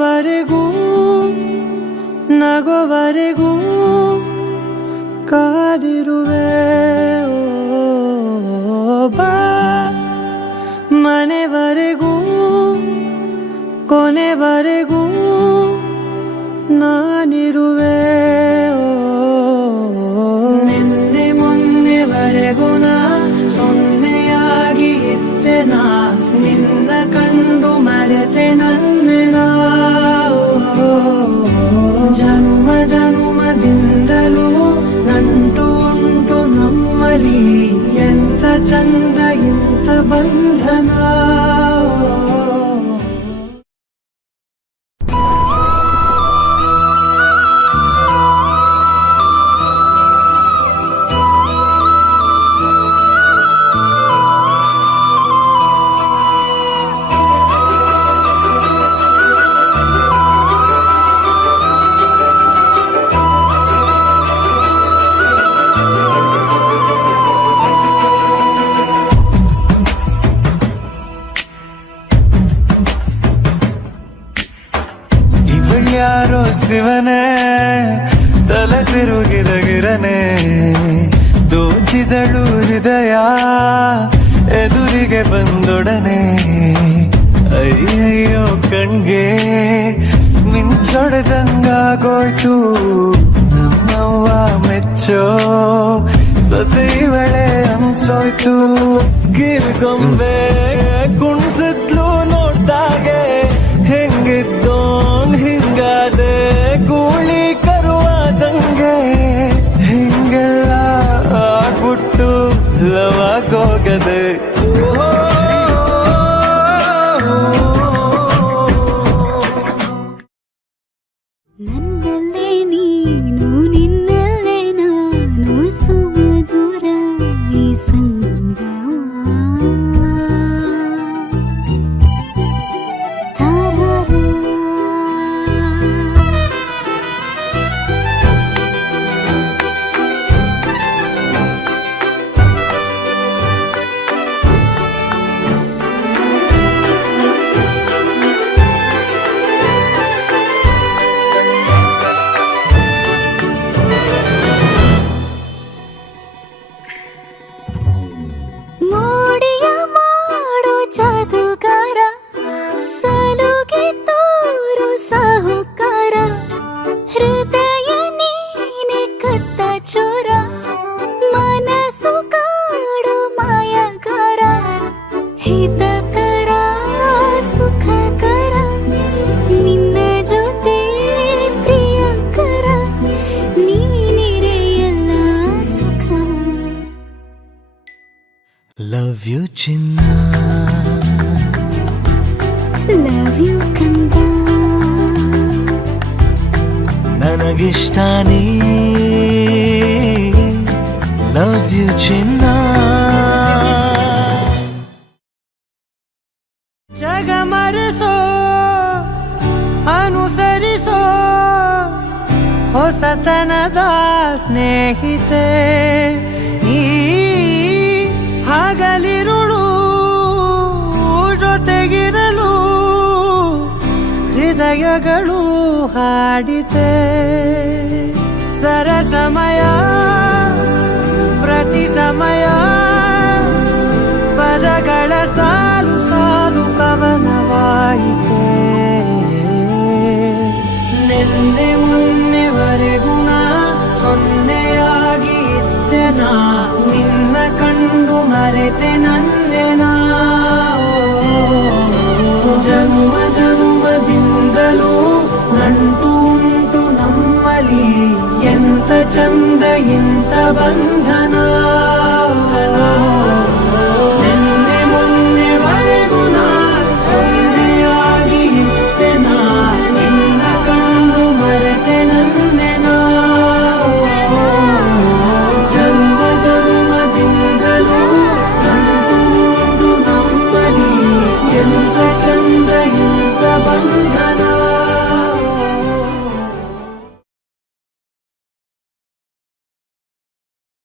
ನಗುವರೆಗೂ ನಗುವರೆಗೂ ಕಾದಿರುವೆ ಬಾ ಮನೆವರೆಗೂ ಕೊನೆವರೆಗೂ ನಾನಿರುವೆ ನಿನ್ನೆ ಮೊನ್ನೆವರೆಗೂ ನಾ ಸೊನ್ನೆಯಾಗಿ ಇದ್ದೆ ನಾ ನಿನ್ನ ಕಂಡು ಮರೆತೆ ನನ್ನೆನಾ ಜನುಮ ಜನುಮದಿಂದಲೂ ನಂಟು ಉಂಟು ನಮ್ಮಲಿ ಎಂತ ಚಂದ ಇಂತ ಬಂಧನ ಯಾರೋ ಶಿವನೇ ತಲೆ ತಿರುಗಿದ ಗಿರನೆ ದೋಚಿದಳು ಹೃದಯ ಎದುರಿಗೆ ಬಂದೊಡನೆ ಅಯ್ಯಯ್ಯೋ ಕಣ್ಗೆ ಮಿಂಚೊಡೆದಂಗಾಗೋಯ್ತು ನಮ್ಮವ್ವ ಮೆಚ್ಚೋ ಸೊಸೆ ಇವಳೆ ಅನ್ಸೋಯ್ತು ಗಿರ್ಗೊಂಬೆ ಕುಣ್ಸಿದ್ಲು ನೋಡ್ದಾಗೆ ಹೆಂಗಿದ್ದೋನ್ ಹಿಂಗಾದೆ ಗೂಳಿ ಕರುವಾದಂಗೆ ಹಿಂಗೆಲ್ಲ ಆಗ್ಬಿಟ್ಟು ಲವಾಗೋಗದೆ ನನ್ನಲ್ಲೇ ನೀನು ನಿನ್ನಲ್ಲೇ ನಾನು ಸುಮಧುರ ಈ ಸಂಗಮ ಲವ್ ಯು ಚಿನ್ನ ಲವ್ ಯು ಕಂದ ನನಗಿಷ್ಟ ನೀ ಲವ್ ಯು ಚಿನ್ನ ಜಗಮರೆಸೋ ಅನುಸರಿಸೋ ಹೊಸತನದ ಸ್ನೇಹಿತೆ ಈ ಹಗಲಿರುಳು ಜೊತೆಗಿರಲು ಹೃದಯಗಳು ಹಾಡಿತೆ ಸರಸಮಯ ಪ್ರತಿ ಸಮಯ ಪದಗಳ ಸಾಲು ಸಾಲು ಕವನವಾಯಿತೆ ನಿನ್ನೆ ಮೊನ್ನೆವರೆಗೂ ನಾ ಸೊನ್ನೆಯಾಗಿ ಇದ್ದೆ ನಾ ನಿನ್ನ ಕಂಡು ಮರೆತೆ ನನ್ನೆನಾ ಜನುಮ ಜನುಮದಿಂದಲೂ ನಂಟು ಉಂಟು ನಮ್ಮಲಿ ಎಂತ ಚಂದ ಇಂತ ಬಂಧನ